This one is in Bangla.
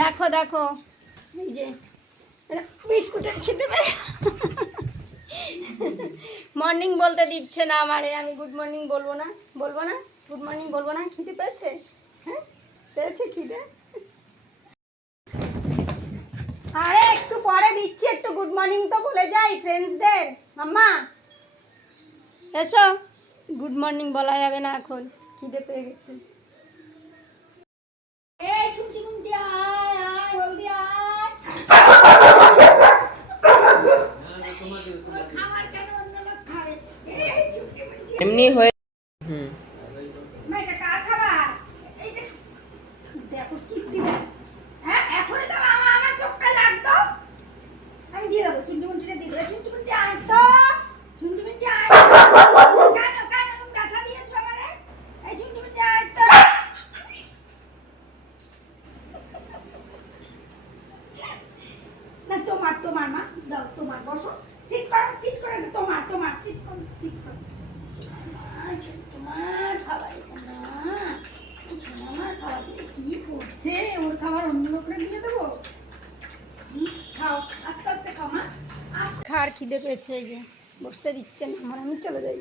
দেখো দেখো। এই যে বিস্কুটের খেতে পেরে মর্নিং বলতে দিচ্ছে না আমারে, আমি গুড মর্নিং বলব না বলব না গুড মর্নিং বলব না, খিদে পেয়েছে? হ্যাঁ? পেয়েছে খিদে? আরে, একটু পরে দিচ্ছি, একটু গুড মর্নিং তো বলে যাই ফ্রেন্ডসদের মাম্মা এসো। গুড মর্নিং বলা যাবে না এখন, খিদে পেয়ে গেছে এই ছুটি মুন্টি আয় আয় হলদি আয় ওর খাবার কেন অন্য লোক খাবে এই ছুটি মুন্টি এমনি হয়ে হুম মা এটা কার খাবার এই যে দেখো কীর্তি দেখ হ্যাঁ এখনই তো আমার আমার চোখটা লাগতো আমি দিয়ে দেবো চুন্টি মুন্টিটা দিয়ে দেবো চুন্টি মুন্টি আয় তো চুন্টি মুন্টি আয় তো। কেন কেন তুমি ব্যথা দিয়েছ আমারে এই চুন্টি মুন্টি আয় তো না, তোমার তোমার, মা। দাও, তোমার, বসো। সিট করো সিট করো তোমার তোমার। সিট করো সিট করো। কি করছে? ওর খাবার অন্য দিয়ে দেবো? খাও, আস্তে আস্তে খাও খিদে পেয়েছে এই যে, বসতে দিচ্ছে না আমার আমি চলে যাই।